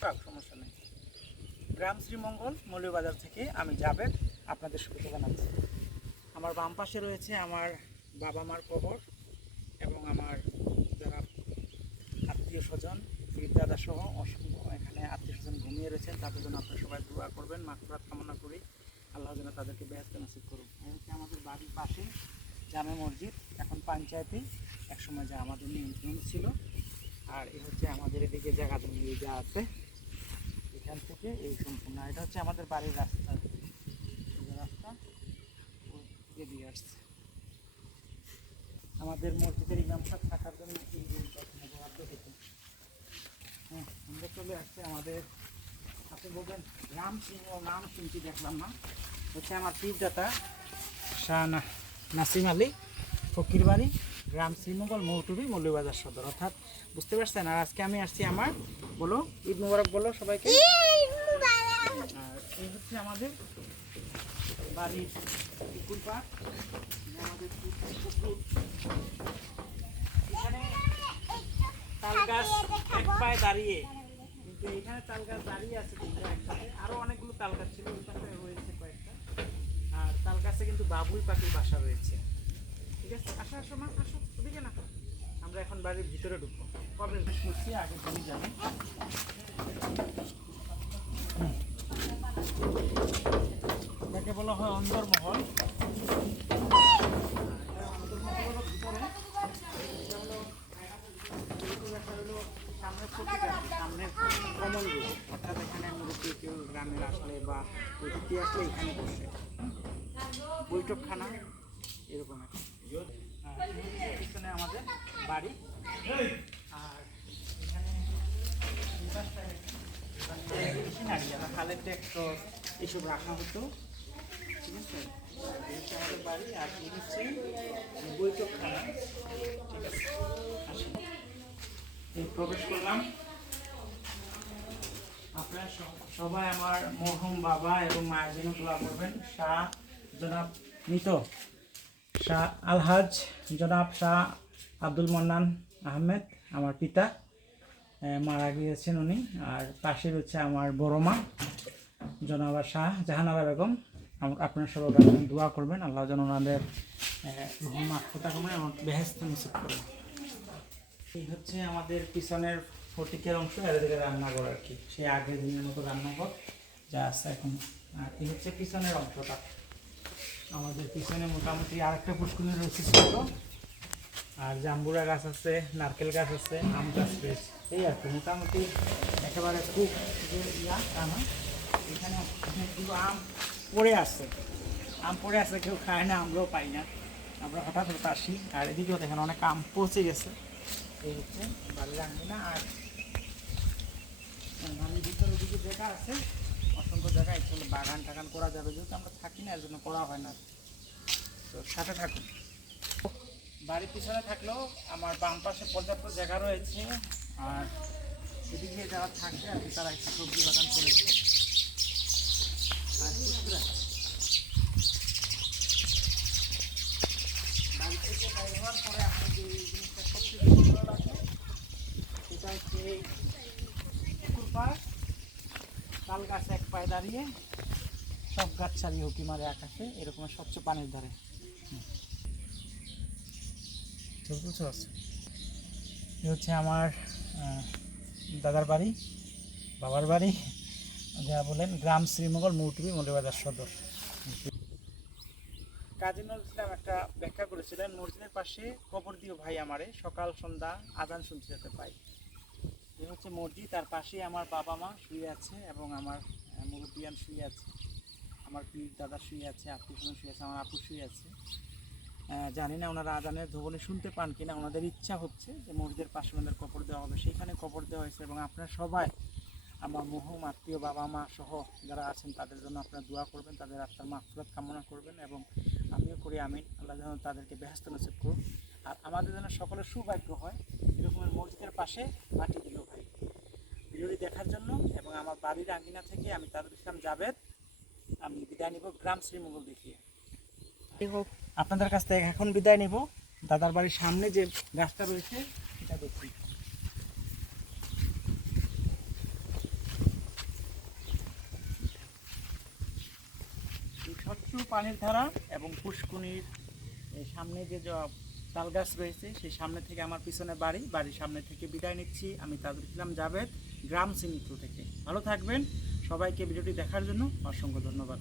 সমস্যা নেই। গ্রাম শ্রীমঙ্গল মৌলভীবাজার থেকে আমি জাবেদ আপনাদের শুভেচ্ছা জানাচ্ছি। আমার বাম পাশে রয়েছে আমার বাবা মার কবর এবং আমার যারা আত্মীয় স্বজন পীর দাদা সহ অসংখ্য এখানে আত্মীয় স্বজন ঘুমিয়ে রয়েছেন, তাদের জন্য আপনারা সবাই দোয়া করবেন। মাগফিরাত কামনা করি, আল্লাহ যেন তাদেরকে বেহেশত নসিব করুন। এই হচ্ছে আমাদের বাড়ির পাশে জামে মসজিদ, এখন পঞ্চায়েতে, একসময় যা আমাদের নিয়ন্ত্রণ ছিল। আর এই হচ্ছে আমাদের এদিকে জায়গা জমি যা আছে, এখান থেকে এই সম্পূর্ণ এটা হচ্ছে আমাদের বাড়ির রাস্তা, রাস্তা দিয়ে আসছে। আমাদের মসজিদের ইমাম সাহেব থাকার জন্য এই রুমটা বরাদ্দ হতো। হ্যাঁ, আমরা চলে আসছে আমাদের, আপনি বলবেন গ্রাম শ্রীমঙ্গল নাম শুনছি দেখলাম না, হচ্ছে আমার পীরদাতা শাহ নাসিম আলী ফকির বাড়ি, গ্রাম শ্রীমঙ্গল মৌটুবি মৌলভীবাজার সদর, অর্থাৎ বুঝতে পারছেন। আর আজকে আমি আসছি আমার, বলো ঈদ মুবারক বলো সবাইকে। আর এই হচ্ছে আমাদের বাড়ির পুকুর পাড়, আমাদের পুকুর, এখানে তাল গাছ এক পায়ে দাঁড়িয়ে, কিন্তু এখানে তাল গাছ দাঁড়িয়ে আছে একসাথে, আরো অনেকগুলো তাল গাছ ছিল ওই পাশে রয়েছে কয়েকটা। আর তাল গাছে কিন্তু বাবুই পাখির বাসা রয়েছে। ঠিক আছে, আসো আসো মা, আসো ওদিকে না, আমরা এখন বাড়ির ভিতরে ঢুকবো। কবে করছি আগে তুমি জানি, যাকে বলা হয় অন্দরমহল। সামনের কমন রুম, অর্থাৎ এখানে মুরব্বী কেউ গ্রামের আসলে বা অতিথি আসলে এখানে বসে, বৈঠকখানা এরকম একটা। পিছনে আমাদের বাড়ি, আর এখানে খালের ট্যাক্টর এসব রাখা হতো। ঠিক আছে, আমাদের বাড়ি, আর এই হচ্ছে বৈঠকখানা। ঠিক আছে, প্রবেশ করলাম। আপনারা সবাই আমার মরহুম বাবা এবং মায়ের জন্য দোয়া করবেন। শাহ জনাব মৃত শাহ আলহাজ জনাব শাহ আব্দুল মান্নান আহমেদ আমার পিতা, মারা গিয়েছেন উনি। আর পাশে হচ্ছে আমার বড় মা জনাবা শাহ জাহানারা বেগম। আপনারা সবাই দোয়া করবেন, আল্লাহ যেন ওনাদের মাগফিরাত কামনা এবং বেহেশত নসিব করেন। এই হচ্ছে আমাদের পিছনের ফটিকের অংশ, এদিকে রান্নাঘর আর কি, সেই আগের দিনের মতো রান্নাঘর যা আছে এখন। আর এই হচ্ছে পিছনের অংশটা, আমাদের পিছনে মোটামুটি আরেকটা পুষ্করিণী রয়েছে ছোট, আর জাম্বুরা গাছ আছে, নারকেল গাছ আছে, আম গাছ রয়েছে, এই আর কি মোটামুটি একেবারে খুব যে তা না। এখানে কিন্তু আম পড়ে আছে, কেউ খায় না, আমরাও পাই না, আমরা হঠাৎ হঠাৎ আসি। আর এদিকেও দেখেন অনেক আম পচে গেছে। এই হচ্ছে বাড়ির আঙ্গিনা। আর বাড়ির ভিতরে ওদিকে জায়গা আছে, অসংখ্য জায়গা, এখানে বাগান টাগান করা যাবে, যেহেতু আমরা থাকি না এর জন্য করা হয় না। তো সাথে থাকুন। বাড়ির পিছনে থাকলেও আমার বাম পাশে পর্যাপ্ত জায়গা রয়েছে, আর এদিকে যারা থাকে আর কি তারা একটু সবজি বাগান করেছে। আর বাড়ি থেকে বাইরে হওয়ার পরে আপনার যে জিনিসটা সবচেয়ে বেশি ভালো লাগে সেটা হচ্ছে পুকুর পাড়, তাল গাছ এক পায়ে দাঁড়িয়ে, সব গাছ ছাড়িয়ে উঁকি মারে আকাশে, এরকম স্বচ্ছ পানির ধারে। এ হচ্ছে আমার দাদার বাড়ি, বাবার বাড়ি, যা বলেন গ্রাম শ্রীমঙ্গল মৌটুবি মৌলভীবাজার সদর। কাজী নজরুল ইসলাম একটা ব্যাখ্যা করেছিলেন, মসজিদের পাশে কবর দিও ভাই আমারে, সকাল সন্ধ্যা আজান শুনতে যেতে পাই। এ হচ্ছে মসজিদ, তার পাশেই আমার বাবা মা শুয়ে আছে এবং আমার মুরব্বিয়ান শুয়ে আছে, আমার পীর দাদা শুয়ে আছে, আত্মীয় শুয়ে আছে, আমার আপু শুয়ে আছে। জানি না ওনারা আজানের ধ্বনি শুনতে পান কিনা, ওনাদের ইচ্ছা হচ্ছে যে মসজিদের পাশে ওনাদের কবর দেওয়া হবে, সেইখানে কবর দেওয়া হয়েছে। এবং আপনারা সবাই আমার মরহুম আত্মীয় বাবা মা সহ যারা আছেন তাদের জন্য আপনারা দোয়া করবেন, তাদের আত্মার মাগফিরাত কামনা করবেন, এবং আমিও করি আমিন, আল্লাহ যেন তাদেরকে বেহেশত নসিব করুন। আর আমাদের যেন সকলের সৌভাগ্য হয় এরকমের মসজিদের পাশে মাটি দিল ভাই। ভিডিওটি দেখার জন্য এবং আমার বাড়ির আঙ্গিনা থেকে আমি তাজুল ইসলাম জাবেদ, আমি বিদায় নিব গ্রাম শ্রীমঙ্গল দেখিয়ে। আপনাদের কাছ থেকে এখন বিদায় নিব। দাদার বাড়ির সামনে যে গাছটা রয়েছে এটা দেখি। পানির ধারা এবং পুষ্কুনির এই সামনে যে তাল গাছ রয়েছে সেই সামনে থেকে আমার পিছনে বাড়ির সামনে থেকে বিদায় নিচ্ছি। আমি তাজুল ইসলাম জাভেদ, গ্রাম সিমিত্র থেকে। ভালো থাকবেন। সবাইকে ভিডিওটি দেখার জন্য অসংখ্য ধন্যবাদ।